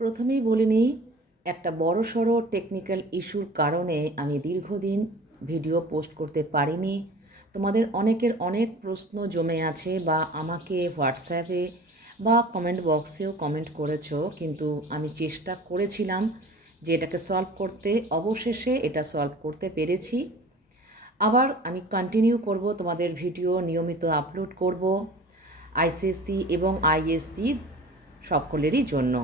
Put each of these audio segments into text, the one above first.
প্রথমেই বলে নিই, একটা বড় সড়ো টেকনিক্যাল ইস্যুর কারণে আমি দীর্ঘদিন ভিডিও পোস্ট করতে পারিনি। তোমাদের অনেকের অনেক প্রশ্ন জমে আছে বা আমাকে হোয়াটসঅ্যাপে বা কমেন্ট বক্সেও কমেন্ট করেছ, কিন্তু আমি চেষ্টা করেছিলাম যে এটাকে সলভ করতে। অবশেষে এটা সলভ করতে পেরেছি। আবার আমি কন্টিনিউ করব, তোমাদের ভিডিও নিয়মিত আপলোড করব আইসিএসসি এবং আইএসসি সকলেরই জন্য।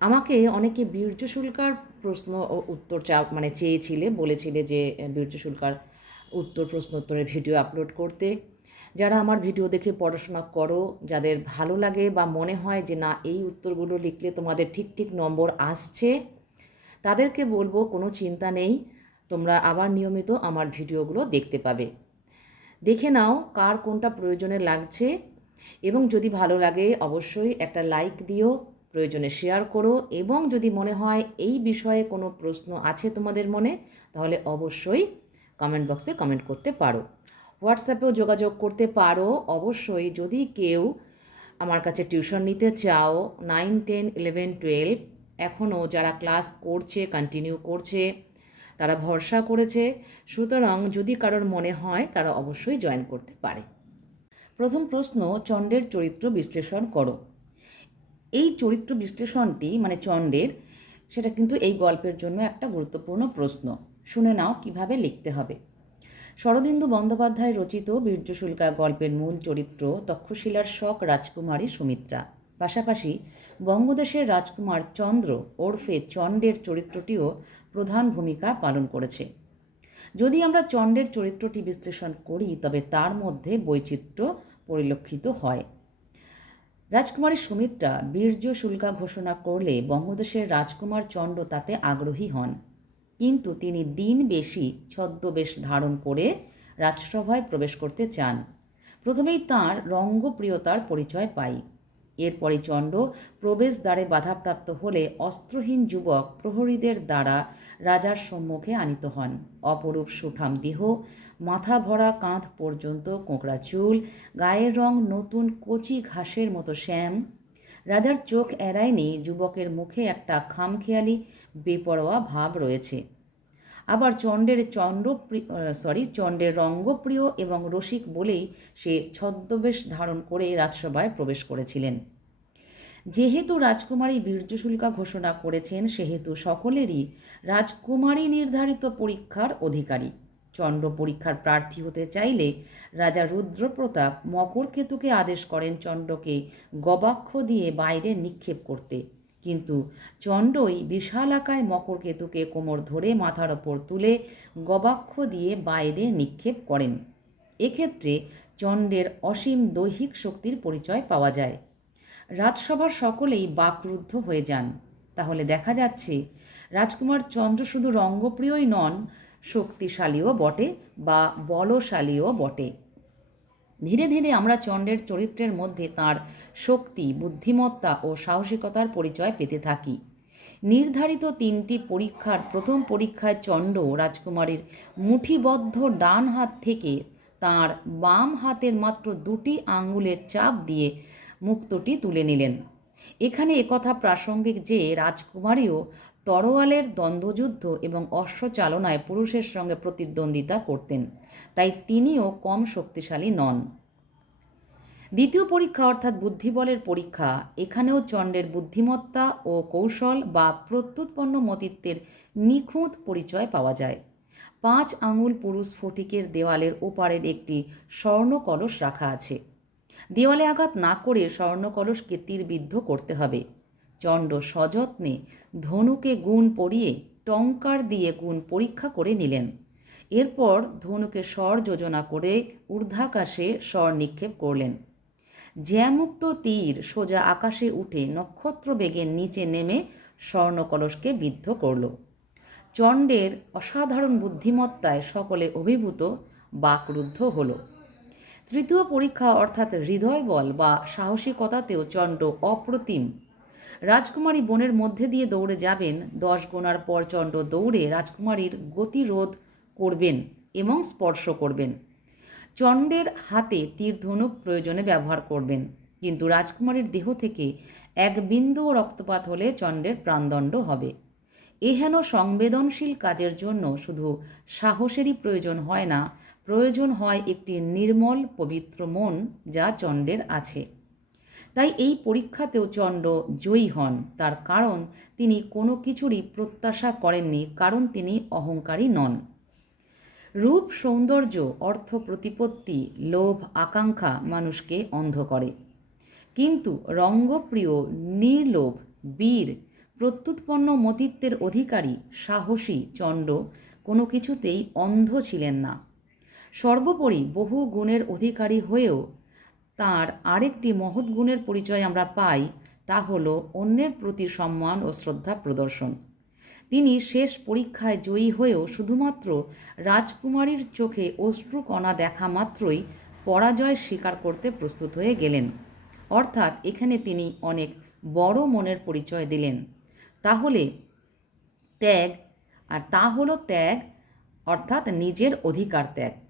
আমাকে অনেকে বীর্য শুল্কার প্রশ্ন উত্তর চা মানে চেয়েছিলে, বলেছিলে যে বীর্য শুল্কার উত্তর প্রশ্ন উত্তরের ভিডিও আপলোড করতে। যারা আমার ভিডিও দেখে পড়াশোনা করো, যাদের ভালো লাগে বা মনে হয় যে, না, এই উত্তরগুলো লিখলে তোমাদের ঠিক ঠিক নম্বর আসছে, তাদেরকে বলব, কোনো চিন্তা নেই, তোমরা আবার নিয়মিত আমার ভিডিওগুলো দেখতে পাবে। দেখে নাও কার কোনটা প্রয়োজনে লাগছে, এবং যদি ভালো লাগে, অবশ্যই একটা লাইক দিও। প্রয়োজনে শেয়ার করো এবং যদি মনে হয় এই বিষয়ে কোনো প্রশ্ন আছে তোমাদের মনে, তাহলে অবশ্যই কমেন্ট বক্সে কমেন্ট করতে পারো। হোয়াটসঅ্যাপেও যোগাযোগ করতে পারো। অবশ্যই যদি কেউ আমার কাছে টিউশন নিতে চাও নাইন টেন ইলেভেন টুয়েলভ এখনও যারা ক্লাস করছে কন্টিনিউ করছে, তারা ভরসা করেছে, সুতরাং যদি কারোর মনে হয়, তারা অবশ্যই জয়েন করতে পারে। প্রথম প্রশ্ন চণ্ডের চরিত্র বিশ্লেষণ করো। এই চরিত্র বিশ্লেষণটি মানে চণ্ডের সেটা কিন্তু এই গল্পের জন্য একটা গুরুত্বপূর্ণ প্রশ্ন। শুনে নাও কীভাবে লিখতে হবে। শরদিন্দু বন্দ্যোপাধ্যায় রচিত বীর্যশুল্কা গল্পের মূল চরিত্র তক্ষশিলার শখ রাজকুমারী সুমিত্রা। পাশাপাশি বঙ্গদেশের রাজকুমার চন্দ্র ওরফে চণ্ডের চরিত্রটিও প্রধান ভূমিকা পালন করেছে। যদি আমরা চণ্ডের চরিত্রটি বিশ্লেষণ করি, তবে তার মধ্যে বৈচিত্র্য পরিলক্ষিত হয়। রাজকুমারী সুমিত্রা বীর্য শুল্কা ঘোষণা করলে বঙ্গদেশের রাজকুমার চণ্ড তাতে আগ্রহী হন। কিন্তু তিনি দিন বেশি ছদ্মবেশ ধারণ করে রাজসভায় প্রবেশ করতে চান। প্রথমেই তাঁর রঙ্গপ্রিয়তার পরিচয় পাই। এরপরে চণ্ড প্রবেশদ্বারে বাধাপ্রাপ্ত হলে অস্ত্রহীন যুবক প্রহরীদের দ্বারা রাজার সম্মুখে আনিত হন। অপরূপ সুঠাম দেহ, মাথা ভরা কাঁধ পর্যন্ত কোঁকড়া চুল, গায়ের রং নতুন কচি ঘাসের মতো শ্যাম। রাজার চোখ এড়ায়নি যুবকের মুখে একটা খামখেয়ালি, বেপরোয়া ভাব রয়েছে। আবার চণ্ডের চন্দ্র সরি চণ্ডের রঙ্গপ্রিয় এবং রসিক বলেই সে ছদ্মবেশ ধারণ করে রাজসভায় প্রবেশ করেছিলেন। যেহেতু রাজকুমারী বীর্যশুল্কা ঘোষণা করেছেন, সেহেতু সকলেরই রাজকুমারী নির্ধারিত পরীক্ষার অধিকারী। চন্দ্র পরীক্ষার প্রার্থী হতে চাইলে রাজা রুদ্রপ্রতাপ মকরকেতুকে আদেশ করেন চণ্ডকে গবাক্ষ দিয়ে বাইরে নিক্ষেপ করতে। কিন্তু চণ্ডই বিশালাকায় মকরকেতুকে কোমর ধরে মাথার ওপর তুলে গবাক্ষ দিয়ে বাইরে নিক্ষেপ করেন। এক্ষেত্রে চণ্ডের অসীম দৈহিক শক্তির পরিচয় পাওয়া যায়। রাজসভার সকলেই বাকরুদ্ধ হয়ে যান। তাহলে দেখা যাচ্ছে, রাজকুমার চন্দ্র শুধু রঙ্গপ্রিয়ই নন, শক্তিশালীও বটে বা বলশালীও বটে। ধীরে ধীরে আমরা চণ্ডের চরিত্রের মধ্যে তার শক্তি, বুদ্ধিমত্তা ও সাহসিকতার পরিচয় পেতে থাকি। নির্ধারিত তিনটি পরীক্ষার প্রথম পরীক্ষায় চণ্ড রাজকুমারীর মুঠিবদ্ধ ডান হাত থেকে তার বাম হাতের মাত্র দুটি আঙ্গুলের চাপ দিয়ে মুক্তটি তুলে নিলেন। এখানে একথা প্রাসঙ্গিক যে, রাজকুমারীও তরোয়ালের দ্বন্দ্বযুদ্ধ এবং অশ্বচালনায় পুরুষের সঙ্গে প্রতিদ্বন্দ্বিতা করতেন, তাই তিনিও কম শক্তিশালী নন। দ্বিতীয় পরীক্ষা অর্থাৎ বুদ্ধিবলের পরীক্ষা, এখানেও চণ্ডের বুদ্ধিমত্তা ও কৌশল বা প্রত্যুৎপন্ন মতিত্বের নিখুঁত পরিচয় পাওয়া যায়। পাঁচ আঙুল পুরুষ ফটিকের দেওয়ালের ওপারের একটি স্বর্ণকলস রাখা আছে। দেওয়ালে আঘাত না করে স্বর্ণ কলসকে তীরবিদ্ধ করতে হবে। চণ্ড সযত্নে ধনুকে গুণ পরিয়ে টঙ্কার দিয়ে গুণ পরীক্ষা করে নিলেন। এরপর ধনুকে স্বর যোজনা করে ঊর্ধ্বাকাশে স্বর নিক্ষেপ করলেন। জ্যামুক্ত তীর সোজা আকাশে উঠে নক্ষত্র বেগের নিচে নেমে স্বর্ণকলসকে বিদ্ধ করল। চণ্ডের অসাধারণ বুদ্ধিমত্তায় সকলে অভিভূত, বাকরুদ্ধ হল। তৃতীয় পরীক্ষা অর্থাৎ হৃদয় বল বা সাহসিকতাতেও চণ্ড অপ্রতিম। রাজকুমারী বনের মধ্যে দিয়ে দৌড়ে যাবেন, দশ গোনার পর চণ্ড দৌড়ে রাজকুমারীর গতিরোধ করবেন এবং স্পর্শ করবেন। চণ্ডের হাতে তীর ধনুক প্রয়োজনে ব্যবহার করবেন, কিন্তু রাজকুমারীর দেহ থেকে এক বিন্দুও রক্তপাত হলে চণ্ডের প্রাণদণ্ড হবে। এহেন সংবেদনশীল কাজের জন্য শুধু সাহসেরই প্রয়োজন হয় না প্রয়োজন হয় একটি নির্মল, পবিত্র মন যা চণ্ডের আছে। তাই এই পরীক্ষাতেও চণ্ড জয়ী হন। তার কারণ, তিনি কোনো কিছুরই প্রত্যাশা করেননি, কারণ তিনি অহংকারী নন। রূপ সৌন্দর্য, অর্থ প্রতিপত্তি, লোভ আকাঙ্ক্ষা মানুষকে অন্ধ করে। কিন্তু রঙ্গপ্রিয়, নির্লোভ, বীর, প্রত্যুৎপন্ন মতিত্বের অধিকারী, সাহসী চণ্ড কোনো কিছুতেই অন্ধ ছিলেন না। সর্বোপরি বহু গুণের অধিকারী হয়েও তার আরেকটি মহৎ গুণের পরিচয় আমরা পাই, তা হলো অন্যের প্রতি সম্মান ও শ্রদ্ধা প্রদর্শন। তিনি শেষ পরীক্ষায় জয়ী হয়েও শুধুমাত্র রাজকুমারীর চোখে অশ্রুকণা দেখা মাত্রই পরাজয় স্বীকার করতে প্রস্তুত হয়ে গেলেন। অর্থাৎ এখানে তিনি অনেক বড় মনের পরিচয় দিলেন। তাহলে ত্যাগ, আর তা হলো ত্যাগ, অর্থাৎ নিজের অধিকার ত্যাগ।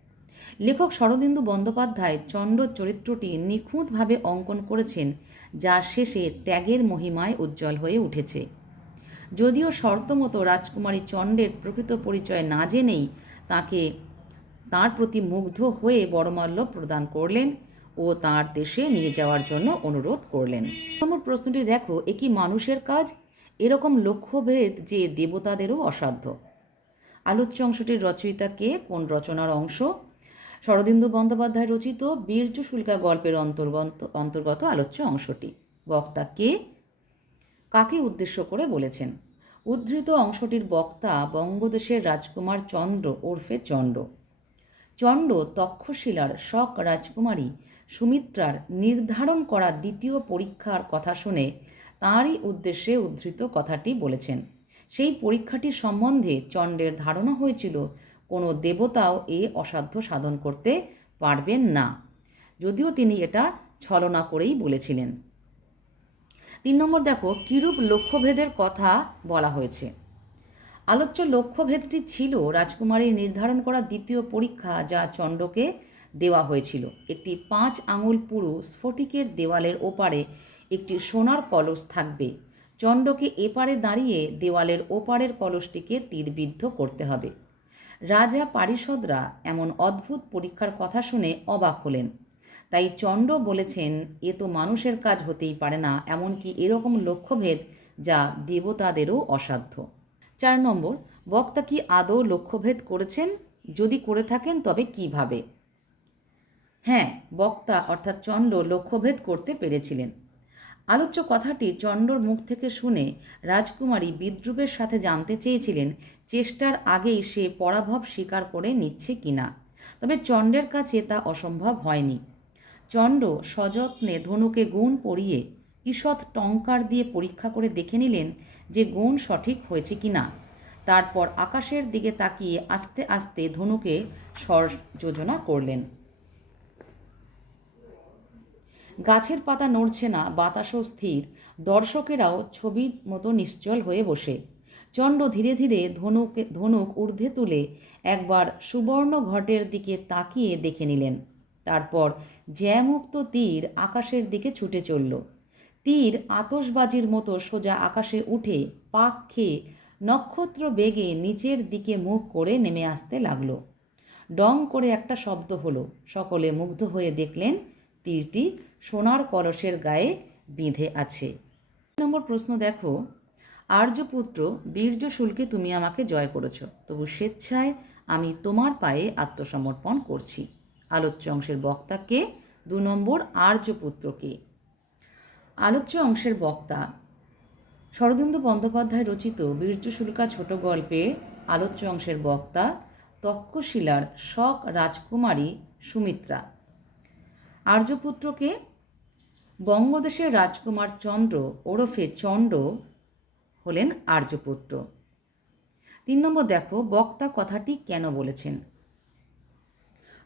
লেখক শরদিন্দু বন্দ্যোপাধ্যায় চণ্ড চরিত্রটি নিখুঁতভাবে অঙ্কন করেছেন, যা শেষে ত্যাগের মহিমায় উজ্জ্বল হয়ে উঠেছে। যদিও শর্তমতো রাজকুমারী চণ্ডের প্রকৃত পরিচয় না জেনেই তাকে তার প্রতি মুগ্ধ হয়ে বড়মাল্য প্রদান করলেন ও তার দেশে নিয়ে যাওয়ার জন্য অনুরোধ করলেন। নম্বর প্রশ্নটি দেখো, এ কি মানুষের কাজ? এরকম লক্ষ্যভেদ যে দেবতাদেরও অসাধ্য। আলোচ্য অংশটির রচয়িতা কে? কোন রচনার অংশ? শরদিন্দু বন্দ্যোপাধ্যায় রচিত বীর্য শুল্কা গল্পের অন্তর্গত অন্তর্গত আলোচ্য অংশটি। বক্তা কে? কাকে উদ্দেশ্য করে বলেছেন? উদ্ধৃত অংশটির বক্তা বঙ্গদেশের রাজকুমার চন্দ্র ওরফে চণ্ড চণ্ড তক্ষশিলার শক রাজকুমারী সুমিত্রার নির্ধারণ করা দ্বিতীয় পরীক্ষার কথা শুনে তাঁরই উদ্দেশ্যে উদ্ধৃত কথাটি বলেছেন। সেই পরীক্ষাটি সম্বন্ধে চণ্ডের ধারণা হয়েছিল কোনো দেবতাও এ অসাধ্য সাধন করতে পারবেন না। যদিও তিনি এটা ছলনা করেই বলেছিলেন। তিন নম্বর দেখো, কিরূপ লক্ষ্যভেদের কথা বলা হয়েছে। আলোচ্য লক্ষ্যভেদটি ছিল রাজকুমারীর নির্ধারণ করা দ্বিতীয় পরীক্ষা যা চণ্ডকে দেওয়া হয়েছিল। একটি পাঁচ আঙুল পুরু স্ফটিকের দেওয়ালের ওপারে একটি সোনার কলস থাকবে। চণ্ডকে এপারে দাঁড়িয়ে দেওয়ালের ওপারের কলসটিকে তীরবিদ্ধ করতে হবে। রাজা পারিষদরা এমন অদ্ভুত পরীক্ষার কথা শুনে অবাক হলেন। তাই চণ্ড বলেছেন, এ তো মানুষের কাজ হতেই পারে না, এমনকি এরকম লক্ষ্যভেদ যা দেবতাদেরও অসাধ্য। চার নম্বর, বক্তা কি আদৌ লক্ষ্যভেদ করেছেন? যদি করে থাকেন, তবে কীভাবে? হ্যাঁ বক্তা অর্থাৎ চণ্ড লক্ষ্যভেদ করতে পেরেছিলেন। আলোচ্য কথাটি চণ্ডর মুখ থেকে শুনে রাজকুমারী বিদ্রুপের সাথে জানতে চেয়েছিলেন চেষ্টার আগেই সে পরাভব স্বীকার করে নিচ্ছে কিনা। তবে চণ্ডের কাছে তা অসম্ভব হয়নি। চণ্ড সযত্নে ধনুকে গুণ পরিয়ে ঈষৎ টঙ্কার দিয়ে পরীক্ষা করে দেখে নিলেন যে গুণ সঠিক হয়েছে কিনা। তারপর আকাশের দিকে তাকিয়ে আস্তে আস্তে ধনুকে স্বর যোজনা করলেন। গাছের পাতা নড়ছে না, বাতাসও স্থির। দর্শকেরাও ছবির মতো নিশ্চল হয়ে বসে। চণ্ড ধীরে ধীরে ধনুকে, ধনুক ঊর্ধ্বে তুলে একবার সুবর্ণ ঘটের দিকে তাকিয়ে দেখে নিলেন। তারপর জ্যামুক্ত তীর আকাশের দিকে ছুটে চলল। তীর আতসবাজির মতো সোজা আকাশে উঠে পাক খেয়ে নক্ষত্র বেগে নিচের দিকে মুখ করে নেমে আসতে লাগল। ডং করে একটা শব্দ হলো। সকলে মুগ্ধ হয়ে দেখলেন, তীরটি সোনার কলসের গায়ে বিঁধে আছে। নম্বর প্রশ্ন দেখো, আর্যপুত্র বীর্য শুল্কে তুমি আমাকে জয় করেছ, তবু স্বেচ্ছায় আমি তোমার পায়ে আত্মসমর্পণ করছি। আলোচ্য অংশের বক্তাকে দু নম্বর আর্যপুত্রকে। আলোচ্য অংশের বক্তা, শরদিন্দু বন্দ্যোপাধ্যায় রচিত বীর্যশুল্কা ছোট গল্পে আলোচ্য অংশের বক্তা, তক্ষশিলার শক রাজকুমারী সুমিত্রা। আর্যপুত্রকে বঙ্গদেশের রাজকুমার চন্দ্র ওরফে চণ্ড হলেন আর্যপুত্র। তিন নম্বর দেখো, বক্তা কথাটি কেন বলেছেন?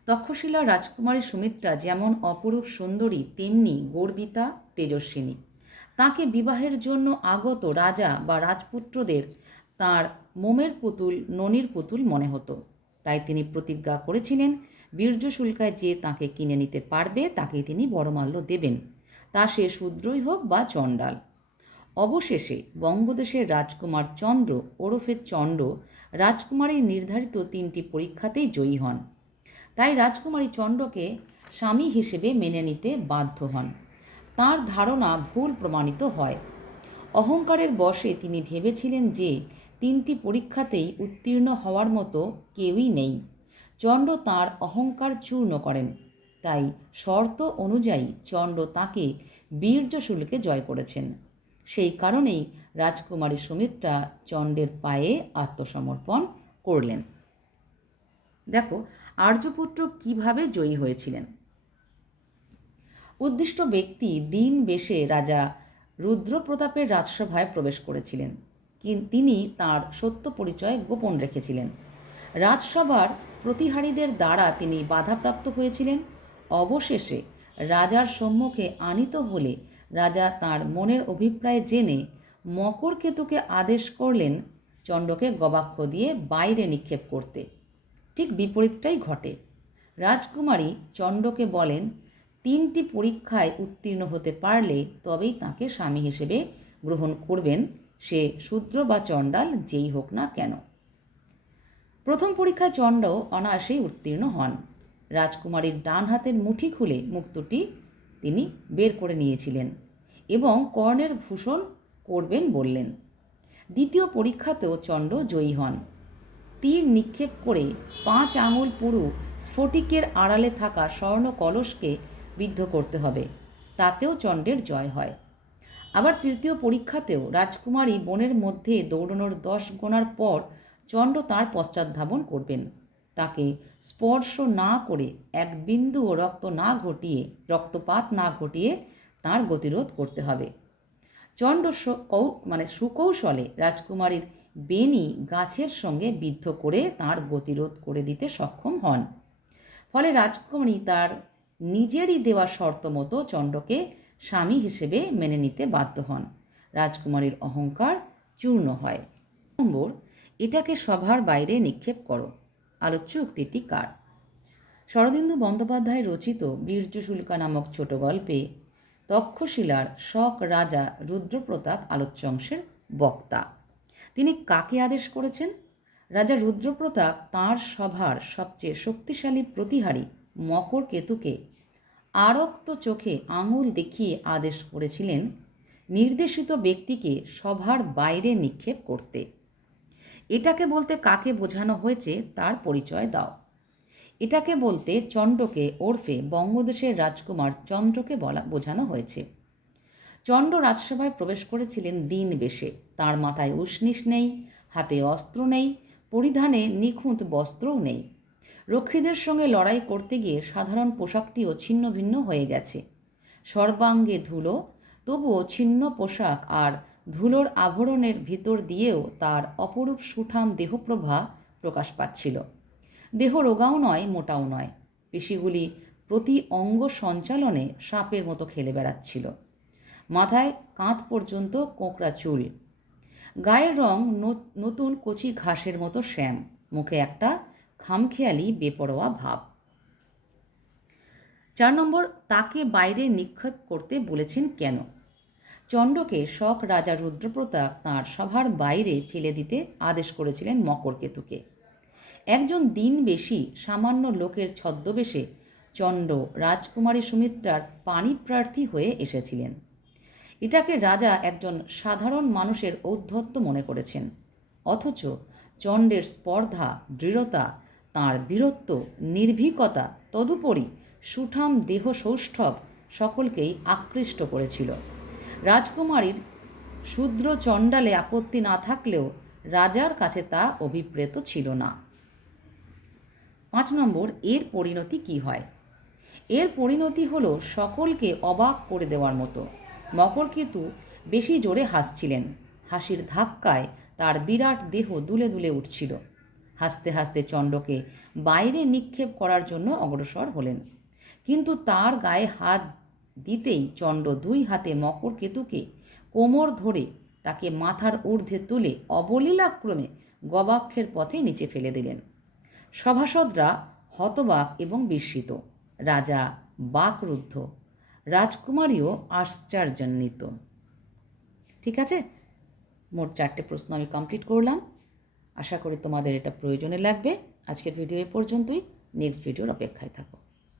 তক্ষশিলা রাজকুমারী সুমিত্রা যেমন অপরূপ সুন্দরী, তেমনি গর্বিতা তেজস্বিনী। তাকে বিবাহের জন্য আগত রাজা বা রাজপুত্রদের তার মোমের পুতুল, ননির পুতুল মনে হতো। তাই তিনি প্রতিজ্ঞা করেছিলেন বীর্য শুল্কায় যে তাকে কিনে নিতে পারবে, তাকেই তিনি বড়মাল্য দেবেন। তা সে শূদ্রই হোক বা চণ্ডাল। অবশেষে বঙ্গদেশের রাজকুমার চন্দ্র, ওরফে চণ্ড রাজকুমারীর নির্ধারিত তিনটি পরীক্ষাতেই জয়ী হন। তাই রাজকুমারী চণ্ডকে স্বামী হিসেবে মেনে নিতে বাধ্য হন। তার ধারণা ভুল প্রমাণিত হয়। অহংকারের বশে তিনি ভেবেছিলেন যে তিনটি পরীক্ষাতেই উত্তীর্ণ হওয়ার মতো কেউই নেই। চণ্ড তাঁর অহংকার চূর্ণ করেন। তাই শর্ত অনুযায়ী চণ্ড তাকে বীর্যশুলকে জয় করেছেন। সেই কারণেই রাজকুমারী সুমিত্রা চণ্ডের পায়ে আত্মসমর্পণ করলেন। দেখো, আর্যপুত্র কীভাবে জয়ী হয়েছিলেন? উদ্দিষ্ট ব্যক্তি দিন বেশে রাজা রুদ্রপ্রতাপের রাজসভায় প্রবেশ করেছিলেন। তিনি তার সত্য পরিচয় গোপন রেখেছিলেন। রাজসভার প্রতিহারীদের দ্বারা তিনি বাধাপ্রাপ্ত হয়েছিলেন। অবশেষে রাজার সম্মুখে আনিত হলে রাজা তার মনের অভিপ্রায় জেনে মকরকেতুকে আদেশ করলেন চণ্ডকে গবাক্ষ দিয়ে বাইরে নিক্ষেপ করতে। ঠিক বিপরীতটাই ঘটে। রাজকুমারী চণ্ডকে বলেন, তিনটি পরীক্ষায় উত্তীর্ণ হতে পারলে তবেই তাকে স্বামী হিসেবে গ্রহণ করবেন। সে শূদ্র বা চণ্ডাল যেই হোক না কেন। প্রথম পরীক্ষায় চণ্ড, অনায়াসেই উত্তীর্ণ হন। রাজকুমারীর ডান হাতের মুঠি খুলে মুক্তটি তিনি বের করে নিয়েছিলেন এবং কর্ণের ভূষণ করবেন বললেন। দ্বিতীয় পরীক্ষাতেও চণ্ড জয়ী হন। তীর নিক্ষেপ করে পাঁচ আঙুল পুরু স্ফটিকের আড়ালে থাকা স্বর্ণ কলসকে বিদ্ধ করতে হবে, তাতেও চণ্ডের জয় হয়। আবার তৃতীয় পরীক্ষাতেও রাজকুমারী বনের মধ্যে দৌড়ানোর দশ গোনার পর চণ্ড তাঁর পশ্চাৎধাবন করবেন। তাকে স্পর্শ না করে এক বিন্দুও রক্ত না ঘটিয়ে, রক্তপাত না ঘটিয়ে তার গতিরোধ করতে হবে। চণ্ড মানে সুকৌশলে রাজকুমারীর বেনি গাছের সঙ্গে বিদ্ধ করে তার গতিরোধ করে দিতে সক্ষম হন। ফলে রাজকুমারী তার নিজেরই দেওয়া শর্ত মতো চণ্ডকে স্বামী হিসেবে মেনে নিতে বাধ্য হন। রাজকুমারীর অহংকার চূর্ণ হয়। নম্বর এটাকে সভার বাইরে নিক্ষেপ করো। আলোচ্য উক্তিটি কার? শরদিন্দু বন্দ্যোপাধ্যায় রচিত বীর্যশুল্কা নামক ছোট গল্পে তক্ষশিলার শক রাজা রুদ্রপ্রতাপ আলোচ্য অংশের বক্তা। তিনি কাকে আদেশ করেছেন? রাজা রুদ্রপ্রতাপ তাঁর সভার সবচেয়ে শক্তিশালী প্রতিহারী মকর কেতুকে আরক্ত চোখে আঙুল দেখিয়ে আদেশ করেছিলেন নির্দেশিত ব্যক্তিকে সভার বাইরে নিক্ষেপ করতে। এটাকে বলতে কাকে বোঝানো হয়েছে তার পরিচয় দাও। এটাকে বলতে চণ্ডকে ওরফে বঙ্গদেশের রাজকুমার চন্দ্রকে বলা, বোঝানো হয়েছে। চণ্ড রাজসভায় প্রবেশ করেছিলেন দিন বেশে। তার মাথায় উষ্ণিস নেই, হাতে অস্ত্র নেই, পরিধানে নিখুঁত বস্ত্রও নেই। রক্ষীদের সঙ্গে লড়াই করতে গিয়ে সাধারণ পোশাকটিও ছিন্ন ভিন্ন হয়ে গেছে। সর্বাঙ্গে ধুলো, তবুও ছিন্ন পোশাক আর ধুলোর আভরণের ভিতর দিয়েও তার অপরূপ সুঠাম দেহপ্রভা প্রকাশ পাচ্ছিল। দেহ রোগাও নয়, মোটাও নয়। পেশিগুলি প্রতি অঙ্গ সঞ্চালনে সাপের মতো খেলে বেড়াচ্ছিল। মাথায় কাঁধ পর্যন্ত কোঁকড়া চুল। গায়ের রং নতুন কচি ঘাসের মতো শ্যাম। মুখে একটা খামখেয়ালি, বেপরোয়া ভাব। চার নম্বর, তাকে বাইরে নিক্ষেপ করতে বলেছেন কেন? চণ্ডকে শক রাজা রুদ্রপ্রতাপ তাঁর সভার বাইরে ফেলে দিতে আদেশ করেছিলেন মকরকেতুকে একজন দিন বেশি সামান্য লোকের ছদ্মবেশে চণ্ড রাজকুমারী সুমিত্রার পাণিপ্রার্থী হয়ে এসেছিলেন। এটাকে রাজা একজন সাধারণ মানুষের ঔদ্ধত্য মনে করেছেন। অথচ চণ্ডের স্পর্ধা, দৃঢ়তা, তাঁর বীরত্ব, নির্ভীকতা তদুপরি সুঠাম দেহ সৌষ্ঠব সকলকেই আকৃষ্ট করেছিল। রাজকুমারীর শূদ্র চণ্ডালে আপত্তি না থাকলেও রাজার কাছে তা অভিপ্রেত ছিল না। পাঁচ নম্বর, এর পরিণতি কি হয়? এর পরিণতি হলো সকলকে অবাক করে দেওয়ার মতো। মকর মকরকেতু বেশি জোরে হাসছিলেন। হাসির ধাক্কায় তার বিরাট দেহ দুলে দুলে উঠছিল। হাসতে হাসতে চণ্ডকে বাইরে নিক্ষেপ করার জন্য অগ্রসর হলেন। কিন্তু তার গায়ে হাত দিতেই চণ্ড দুই হাতে মকরকেতুকে কোমর ধরে তাকে মাথার ঊর্ধ্বে তুলে অবলীলাক্রমে গবাক্ষের পথে নিচে ফেলে দিলেন। সভাসদরা হতবাক এবং বিস্মিত। রাজা বাকরুদ্ধ। রাজকুমারীও আশ্চর্যান্বিত। ঠিক আছে? মোট চারটে প্রশ্ন আমি কমপ্লিট করলাম। আশা করি তোমাদের এটা প্রয়োজনে লাগবে। আজকের ভিডিও এ পর্যন্তই। নেক্সট ভিডিওর অপেক্ষায় থাকো।